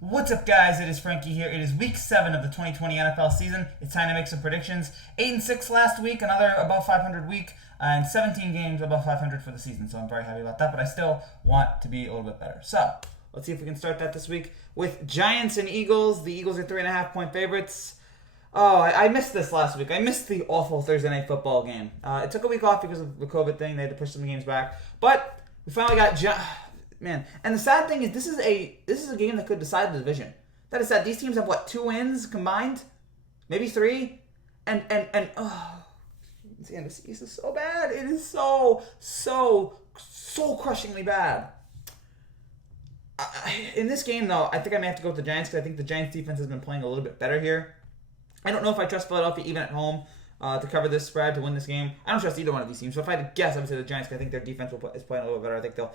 What's up, guys? It is Frankie here. It is week 7 of the 2020 NFL season. It's time to make some predictions. 8-6 last week, another above 500 week, and 17 games above 500 for the season. So I'm very happy about that, but I still want to be a little bit better. So let's see if we can start that this week with Giants and Eagles. The Eagles are 3.5-point favorites. Oh, I missed this last week. I missed the awful Thursday night football game. It took a week off because of the COVID thing. They had to push some games back, but we finally got Man, and the sad thing is, this is a game that could decide the division. That is sad. These teams have 2 wins combined, maybe 3, and the NFC East is so bad. It is so crushingly bad. In this game, though, I think I may have to go with the Giants because I think the Giants defense has been playing a little bit better here. I don't know if I trust Philadelphia even at home to cover this spread, to win this game. I don't trust either one of these teams. So if I had to guess, I would say the Giants, because I think their defense is playing a little bit better. I think they'll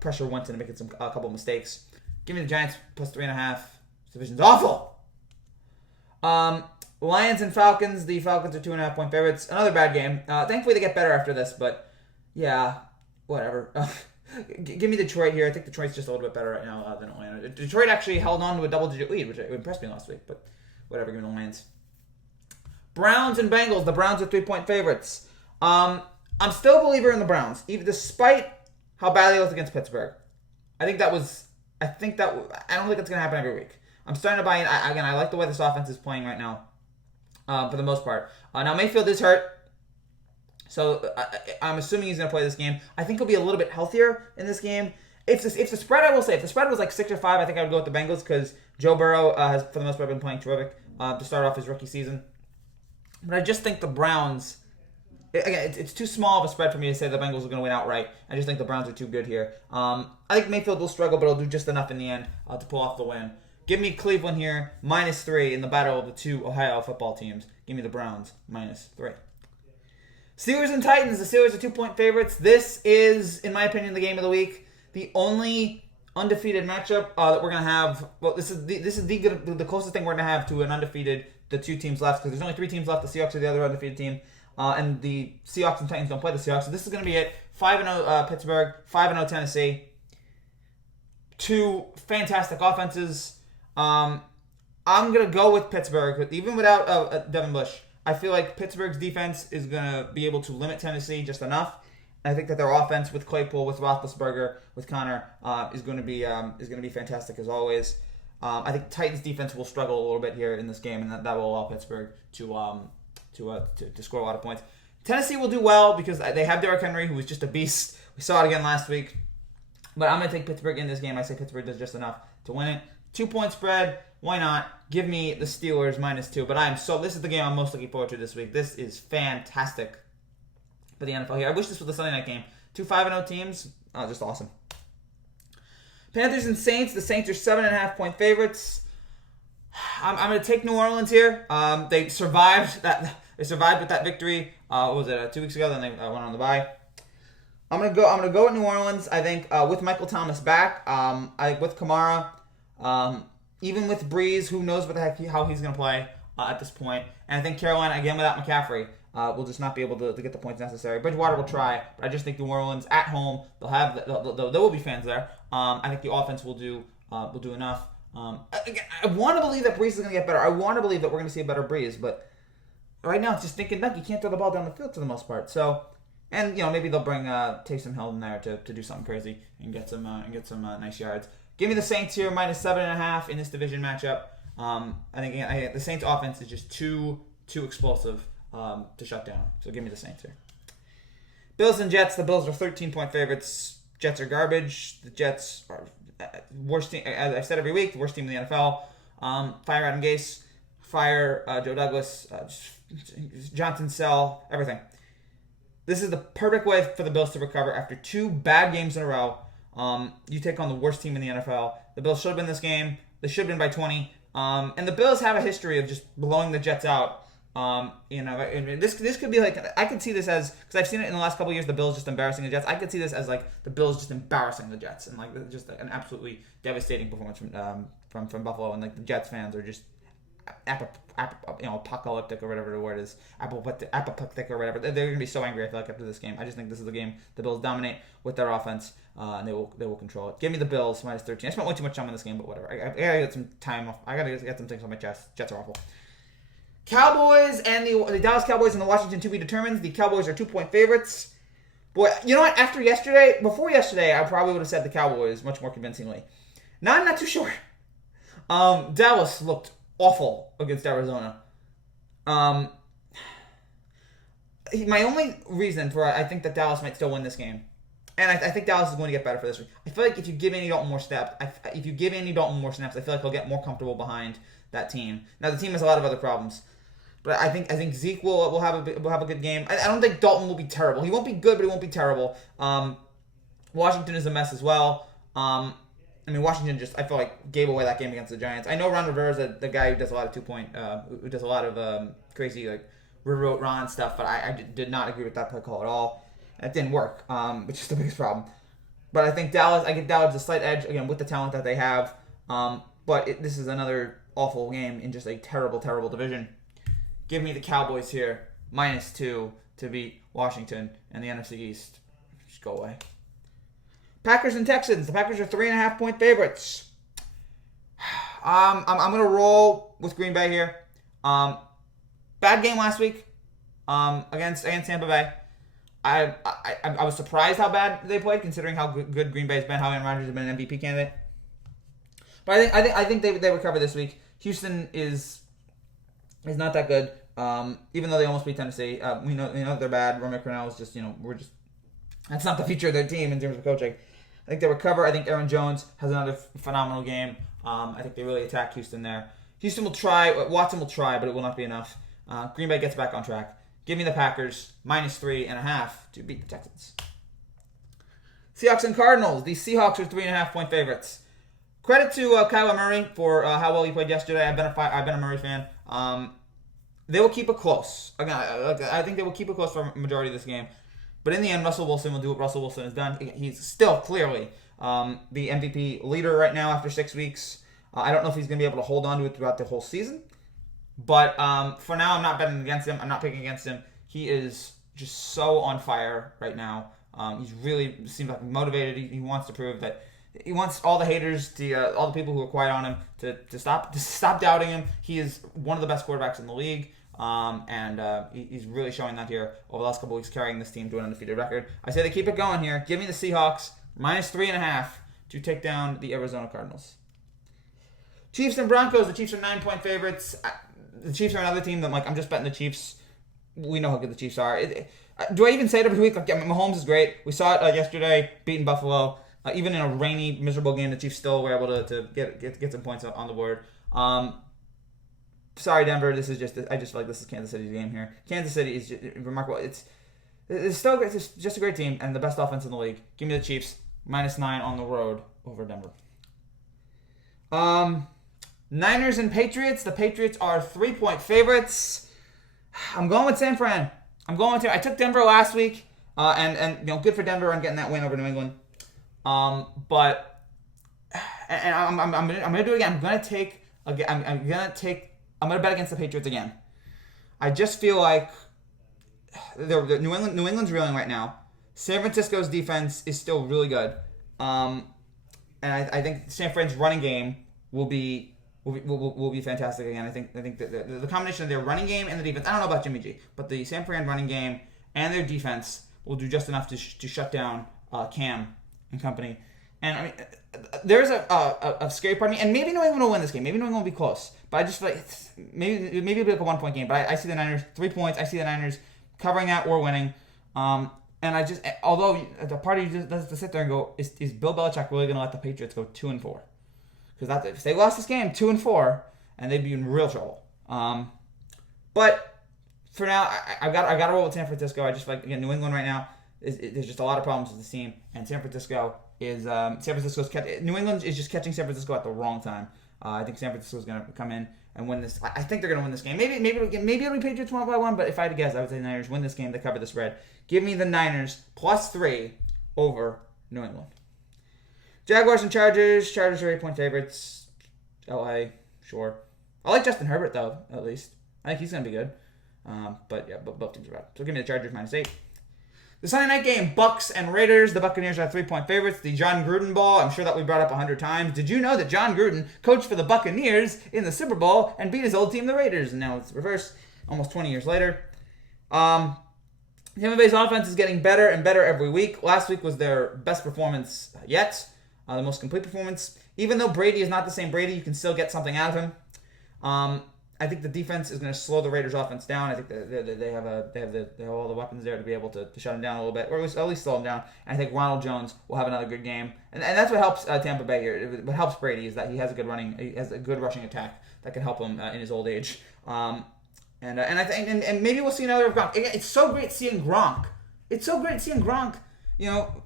pressure Winston and make a couple mistakes. Give me the Giants plus 3.5. This division's awful. Lions and Falcons. The Falcons are 2.5-point favorites. Another bad game. Thankfully, they get better after this, but yeah, whatever. Give me Detroit here. I think Detroit's just a little bit better right now than Atlanta. Detroit actually held on to a double-digit lead, which impressed me last week, but whatever. Give me the Lions. Browns and Bengals. The Browns are 3-point favorites. I'm still a believer in the Browns, even despite how badly they looked against Pittsburgh. I don't think it's going to happen every week. I'm starting to buy in. I like the way this offense is playing right now, for the most part. Now Mayfield is hurt, so I'm assuming he's going to play this game. I think he'll be a little bit healthier in this game. If the spread, I will say, if the spread was 6 or 5, I think I would go with the Bengals because Joe Burrow has, for the most part, been playing terrific to start off his rookie season. But I just think the Browns, again, it's too small of a spread for me to say the Bengals are going to win outright. I just think the Browns are too good here. I think Mayfield will struggle, but he'll do just enough in the end to pull off the win. Give me Cleveland here, -3 in the battle of the 2 Ohio football teams. Give me the Browns, -3. Steelers and Titans. The Steelers are 2-point favorites. This is, in my opinion, the game of the week. The only undefeated matchup that we're going to have. Well, this is the closest thing we're going to have to an undefeated. The 2 teams left, because there's only 3 teams left. The Seahawks are the other undefeated team, and the Seahawks and Titans don't play the Seahawks. So this is going to be it. 5-0 Pittsburgh, 5-0 Tennessee. 2 fantastic offenses. I'm going to go with Pittsburgh, even without Devin Bush. I feel like Pittsburgh's defense is going to be able to limit Tennessee just enough. And I think that their offense with Claypool, with Roethlisberger, with Connor is going to be fantastic as always. I think Titans defense will struggle a little bit here in this game, and that will allow Pittsburgh to score a lot of points. Tennessee will do well because they have Derrick Henry, who was just a beast. We saw it again last week. But I'm going to take Pittsburgh in this game. I say Pittsburgh does just enough to win it. 2-point spread. Why not? Give me the Steelers -2. But this is the game I'm most looking forward to this week. This is fantastic for the NFL here. I wish this was the Sunday night game. 2 5-0 teams. Just awesome. Panthers and Saints. The Saints are 7.5-point favorites. I'm going to take New Orleans here. They survived that. They survived with that victory. What was it? 2 weeks ago. Then they went on the bye. I'm going to go with New Orleans. I think with Michael Thomas back. I think with Kamara. Even with Breeze, who knows how he's going to play at this point. And I think Carolina, again without McCaffrey, will just not be able to get the points necessary. Bridgewater will try, but I just think New Orleans at home, there will be fans there. I think the offense will do enough. I want to believe that Breeze is going to get better. I want to believe that we're going to see a better Breeze, but right now it's just thinking dunk. You can't throw the ball down the field for the most part. So, and maybe they'll bring Taysom Hill in there to do something crazy and get some nice yards. Give me the Saints here -7.5 in this division matchup. I think the Saints offense is just too explosive to shut down. So give me the Saints here. Bills and Jets. The Bills are 13-point favorites. Jets are garbage. The Jets are worst team. As I've said every week, the worst team in the NFL. Fire Adam Gase. Fire Joe Douglas. Johnson sell everything. This is the perfect way for the Bills to recover after 2 bad games in a row. You take on the worst team in the NFL. The Bills should have been this game. They should have been by 20. And the Bills have a history of just blowing the Jets out. And this could be I could see this as, because I've seen it in the last couple of years, the Bills just embarrassing the Jets. I could see this as the Bills just embarrassing the Jets and just an absolutely devastating performance from Buffalo, and the Jets fans are just apocalyptic or whatever the word is, apoplectic or whatever. They're going to be so angry, I feel like, after this game. I just think this is the game the Bills dominate with their offense, and they will control it. Give me the Bills minus 13. I spent way too much time on this game, but whatever. I gotta get some time off. I gotta get some things on my chest. Jets are awful. Cowboys and the Dallas Cowboys and the Washington to be determined. The Cowboys are 2-point favorites. Boy, you know what? Before yesterday, I probably would have said the Cowboys much more convincingly. Now I'm not too sure. Dallas looked awful against Arizona. My only reason for I think that Dallas might still win this game, and I think Dallas is going to get better for this week. I feel like if you give Andy Dalton more snaps, I feel like he'll get more comfortable behind that team. Now the team has a lot of other problems, but I think Zeke will have a good game. I don't think Dalton will be terrible. He won't be good, but he won't be terrible. Washington is a mess as well. Washington I feel like gave away that game against the Giants. I know Ron Rivera is the guy who does a lot of 2-point, who does a lot of crazy riverboat Ron stuff, but I did not agree with that play call at all. It didn't work, which is the biggest problem. But I think I give Dallas a slight edge again with the talent that they have. But this is another awful game in just a terrible, terrible division. Give me the Cowboys here, -2 to beat Washington and the NFC East. Just go away. Packers and Texans. The Packers are 3.5-point favorites. I'm going to roll with Green Bay here. Bad game last week against Tampa Bay. I was surprised how bad they played, considering how good Green Bay's been, how Aaron Rodgers has been an MVP candidate. But I think they recover this week. Houston is not that good. Even though they almost beat Tennessee, we know they're bad. Romeo Crennel is just that's not the future of their team in terms of coaching. I think they recover. I think Aaron Jones has another phenomenal game. I think they really attack Houston there. Houston will try. Watson will try, but it will not be enough. Green Bay gets back on track. Give me the Packers, -3.5 to beat the Texans. Seahawks and Cardinals. The Seahawks are 3.5-point favorites. Credit to Kyler Murray for how well he played yesterday. I've been a Murray fan. They will keep it close. Again, I think they will keep it close for a majority of this game. But in the end, Russell Wilson will do what Russell Wilson has done. He's still clearly the MVP leader right now after 6 weeks. I don't know if he's going to be able to hold on to it throughout the whole season. But for now, I'm not betting against him. I'm not picking against him. He is just so on fire right now. He's really seems like motivated. He wants to prove that he wants all the haters, all the people who are quiet on him, to stop doubting him. He is one of the best quarterbacks in the league. He's really showing that here over the last couple weeks, carrying this team to an undefeated record. I say they keep it going here. Give me the Seahawks, -3.5 to take down the Arizona Cardinals. Chiefs and Broncos. The Chiefs are 9-point favorites. The Chiefs are another team that I'm just betting the Chiefs. We know how good the Chiefs are. Do I even say it every week? Mahomes is great. We saw it yesterday, beating Buffalo. Even in a rainy, miserable game, the Chiefs still were able to get some points on the board. Sorry, Denver. I just feel like this is Kansas City's game here. Kansas City is remarkable. It's just a great team and the best offense in the league. Give me the Chiefs, -9 on the road over Denver. Niners and Patriots. The Patriots are 3-point favorites. I'm going with San Fran. I took Denver last week, and good for Denver on getting that win over New England. I'm gonna do it again. I'm gonna bet against the Patriots again. I just feel like New England's reeling right now. San Francisco's defense is still really good, and I think San Fran's running game will be fantastic again. I think the combination of their running game and the defense. I don't know about Jimmy G, but the San Fran running game and their defense will do just enough to shut down Cam and company. And there's a scary part of me, and maybe New England will win this game. Maybe New England will be close, but I just feel like maybe it'll be like a 1-point game. But I see the Niners 3 points. I see the Niners covering that or winning. And although the party just does to sit there and go, is Bill Belichick really going to let the Patriots go 2-4? Because if they lost this game 2-4, and they'd be in real trouble. But for now, I got to roll with San Francisco. I just feel like, again, New England right now there's just a lot of problems with this team, and New England is just catching San Francisco at the wrong time. I think San Francisco is going to come in and win this. I think they're going to win this game. Maybe it'll be Patriots 1-1, but if I had to guess, I would say the Niners win this game. They cover the spread. Give me the Niners +3 over New England. Jaguars and Chargers. Chargers are 8-point favorites. LA, sure. I like Justin Herbert, though, at least. I think he's going to be good. But yeah, both teams are bad. So give me the Chargers -8. The Sunday night game, Bucks and Raiders. The Buccaneers are 3-point favorites. The John Gruden ball, I'm sure that we brought up 100 times. Did you know that John Gruden coached for the Buccaneers in the Super Bowl and beat his old team, the Raiders? And now it's reversed almost 20 years later. Tampa Bay's offense is getting better and better every week. Last week was their best performance yet, the most complete performance. Even though Brady is not the same Brady, you can still get something out of him. I think the defense is going to slow the Raiders' offense down. I think they have all the weapons there to be able to shut them down a little bit, or at least slow them down. And I think Ronald Jones will have another good game, and that's what helps Tampa Bay here. What helps Brady is that he has a good rushing attack that can help him in his old age. And I think maybe we'll see another of Gronk. It's so great seeing Gronk.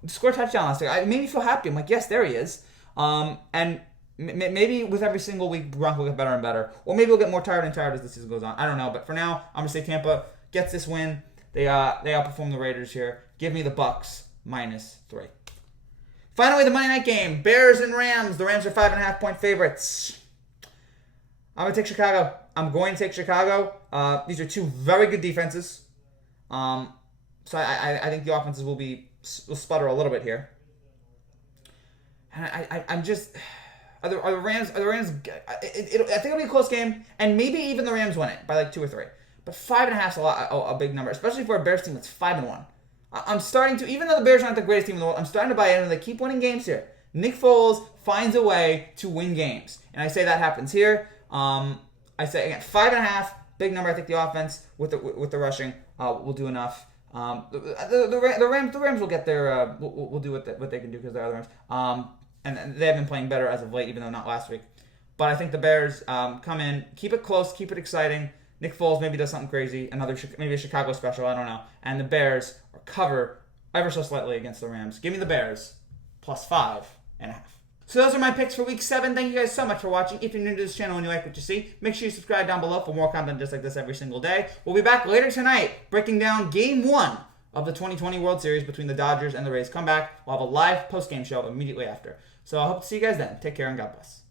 Score a touchdown last week. It made me feel happy. I'm like, yes, there he is. And maybe with every single week, Gronk will get better and better. Or maybe we'll get more tired and tired as the season goes on. I don't know. But for now, I'm going to say Tampa gets this win. They outperform the Raiders here. Give me the Bucks -3. Finally, the Monday night game, Bears and Rams. The Rams are 5.5-point favorites. I'm going to take Chicago. These are two very good defenses. So I think the offenses will sputter a little bit here. And I'm just... Are the Rams? I think it'll be a close game, and maybe even the Rams win it by like 2 or 3. But 5.5 is a big number, especially for a Bears team that's 5-1. I'm starting to, even though the Bears aren't the greatest team in the world, I'm starting to buy in, and they keep winning games here. Nick Foles finds a way to win games, and I say that happens here. I say again 5.5, big number. I think the offense with the rushing will do enough. The Rams will get their will do what they can do because they're the Rams. And they have been playing better as of late, even though not last week. But I think the Bears come in, keep it close, keep it exciting. Nick Foles maybe does something crazy, maybe a Chicago special, I don't know. And the Bears cover ever so slightly against the Rams. Give me the Bears +5.5. So those are my picks for Week 7. Thank you guys so much for watching. If you're new to this channel and you like what you see, make sure you subscribe down below for more content just like this every single day. We'll be back later tonight breaking down Game 1 of the 2020 World Series between the Dodgers and the Rays. Come back. We'll have a live post-game show immediately after. So I hope to see you guys then. Take care and God bless.